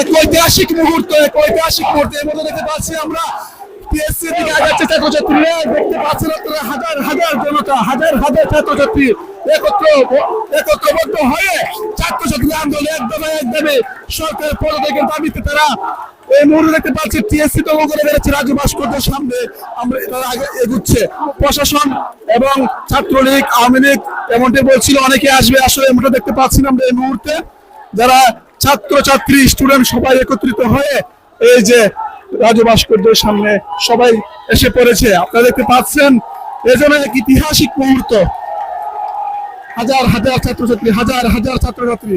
এক ঐতিহাসিক মুহূর্ত, এক ঐতিহাসিক মুহূর্ত। এর মধ্যে দেখতে পাচ্ছি আমরা ছাত্রছাত্রীরা দেখতে হাজার হাজার হাজার হাজার ছাত্রছাত্রী একত্র হয়ে ছাত্রছাত্রী আন্দোলন দাবিতে তারা এই মুহূর্তে দেখতে বেড়েছে রাজু ভাস্কর্যের সামনে। আমরা তারা আগে এগুচ্ছে। প্রশাসন এবং ছাত্রলীগ, আওয়ামী লীগ এমনটি বলছিল, অনেকে আসবে, আসলে এমনটা দেখতে পাচ্ছি না আমরা এই মুহূর্তে। যারা ছাত্র ছাত্রী স্টুডেন্ট সবাই একত্রিত হয়ে এই যে রাজু ভাস্কর্যের সামনে সবাই এসে পড়েছে। আপনারা দেখতে পাচ্ছেন এই জন্য এক ঐতিহাসিক মুহূর্ত। হাজার হাজার ছাত্রছাত্রী, হাজার হাজার ছাত্রছাত্রী।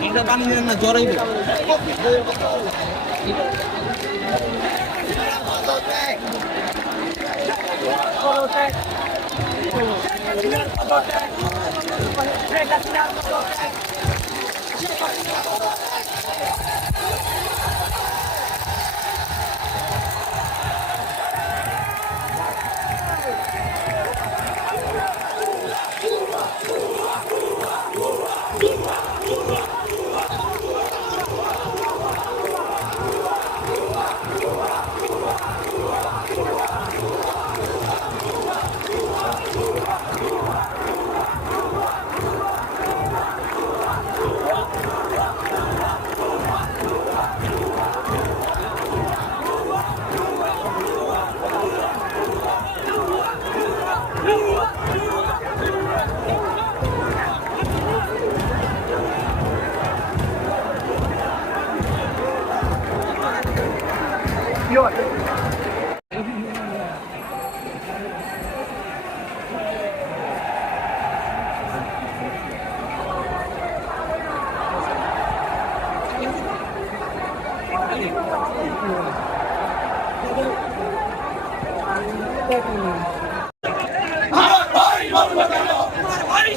এটা পানি দেন না জড়াইবে আমার ভাই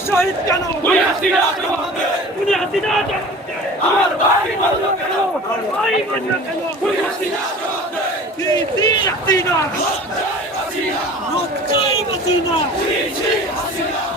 শহীদ কেন? আমার ভাই কেন? ভাই কেন? হাসিনা দি দি হাসিনা